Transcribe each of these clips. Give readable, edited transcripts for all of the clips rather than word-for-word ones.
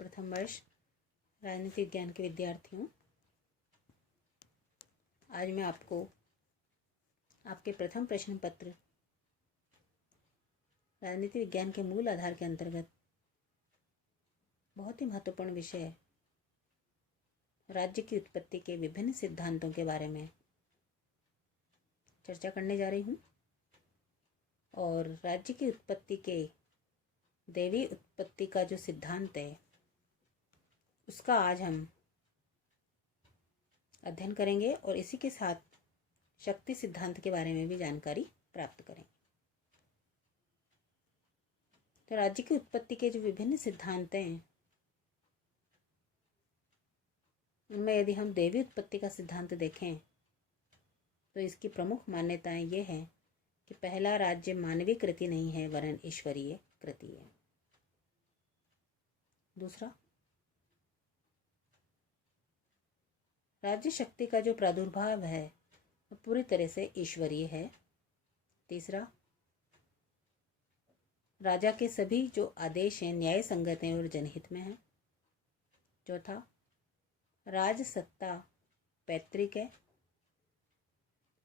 प्रथम वर्ष राजनीति विज्ञान के विद्यार्थी हूँ। आज मैं आपको आपके प्रथम प्रश्न पत्र राजनीति विज्ञान के मूल आधार के अंतर्गत बहुत ही महत्वपूर्ण विषय राज्य की उत्पत्ति के विभिन्न सिद्धांतों के बारे में चर्चा करने जा रही हूँ। और राज्य की उत्पत्ति के दैवी उत्पत्ति का जो सिद्धांत है उसका आज हम अध्ययन करेंगे और इसी के साथ शक्ति सिद्धांत के बारे में भी जानकारी प्राप्त करेंगे। तो राज्य की उत्पत्ति के जो विभिन्न सिद्धांत हैं उनमें यदि हम दैवी उत्पत्ति का सिद्धांत देखें तो इसकी प्रमुख मान्यताएं ये हैं कि पहला राज्य मानवीय कृति नहीं है वरन ईश्वरीय कृति है। दूसरा, राज्य शक्ति का जो प्रादुर्भाव है वो पूरी तरह से ईश्वरीय है। तीसरा, राजा के सभी जो आदेश हैं न्याय संगत हैं और जनहित में हैं। चौथा, राज सत्ता पैतृक है।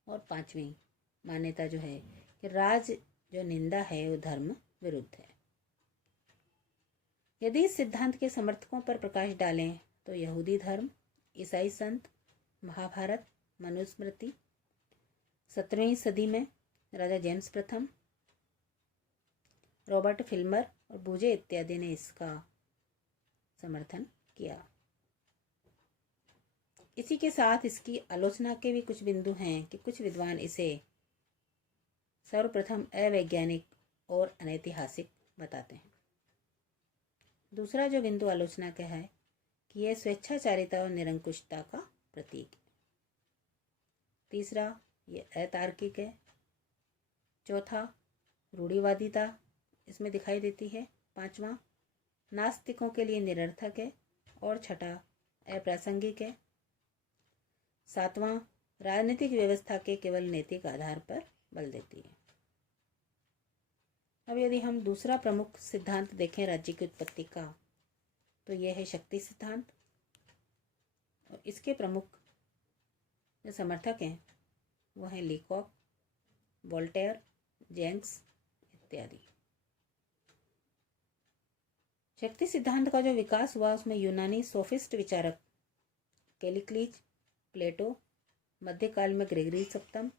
और पांचवी मान्यता जो है कि राज जो निंदा है वो धर्म विरुद्ध है। यदि इस सिद्धांत के समर्थकों पर प्रकाश डालें तो यहूदी धर्म, ईसाई संत, महाभारत, मनुस्मृति, 17वीं सदी में राजा जेम्स प्रथम, रॉबर्ट फिल्मर और बूजे इत्यादि ने इसका समर्थन किया। इसी के साथ इसकी आलोचना के भी कुछ बिंदु हैं कि कुछ विद्वान इसे सर्वप्रथम अवैज्ञानिक और अनैतिहासिक बताते हैं। दूसरा जो बिंदु आलोचना का है कि यह स्वेच्छाचारिता और निरंकुशता का प्रतीक है। तीसरा, ये अतार्किक है। चौथा, रूढ़िवादिता इसमें दिखाई देती है। पांचवा, नास्तिकों के लिए निरर्थक है। और छठा, अप्रासंगिक है। सातवां, राजनीतिक व्यवस्था के केवल नैतिक आधार पर बल देती है। अब यदि हम दूसरा प्रमुख सिद्धांत देखें राज्य की उत्पत्ति का तो यह है शक्ति सिद्धांत। और इसके प्रमुख जो समर्थक हैं वो हैं लीकॉक, वोल्टेयर, जेंक्स इत्यादि। शक्ति सिद्धांत का जो विकास हुआ उसमें यूनानी सोफिस्ट विचारक कैलिक्लीज, प्लेटो, मध्यकाल में ग्रेगरी सप्तम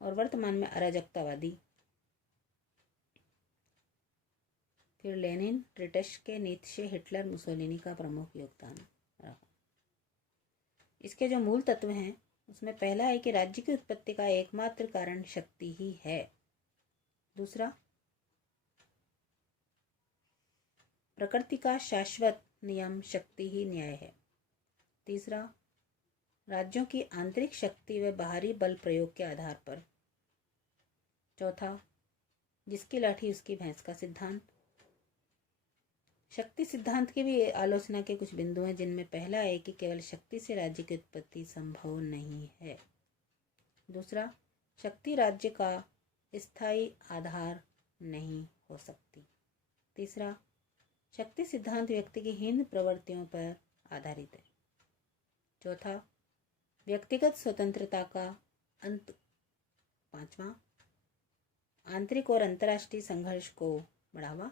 और वर्तमान में अराजकतावादी फिर लेनिन, ट्रेटस्के, नीत्शे, हिटलर, मुसोलिनी का प्रमुख योगदान रहा। इसके जो मूल तत्व हैं उसमें पहला है कि राज्य की उत्पत्ति का एकमात्र कारण शक्ति ही है। दूसरा, प्रकृति का शाश्वत नियम शक्ति ही न्याय है। तीसरा, राज्यों की आंतरिक शक्ति व बाहरी बल प्रयोग के आधार पर। चौथा, जिसकी लाठी उसकी भैंस का सिद्धांत। शक्ति सिद्धांत की भी आलोचना के कुछ बिंदु हैं जिनमें पहला है कि केवल शक्ति से राज्य की उत्पत्ति संभव नहीं है। दूसरा, शक्ति राज्य का स्थायी आधार नहीं हो सकती। तीसरा, शक्ति सिद्धांत व्यक्ति की हीन प्रवृत्तियों पर आधारित है। चौथा, व्यक्तिगत स्वतंत्रता का अंत। पांचवा, आंतरिक और अंतर्राष्ट्रीय संघर्ष को बढ़ावा।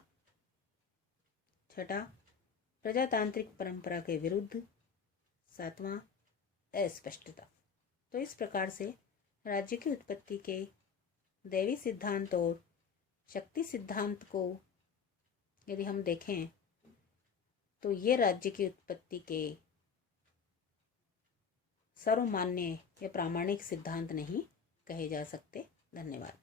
छठा, प्रजातांत्रिक परंपरा के विरुद्ध। सातवां, अस्पष्टता। तो इस प्रकार से राज्य की उत्पत्ति के दैवी सिद्धांत और शक्ति सिद्धांत को यदि हम देखें तो ये राज्य की उत्पत्ति के सर्वमान्य या प्रामाणिक सिद्धांत नहीं कहे जा सकते। धन्यवाद।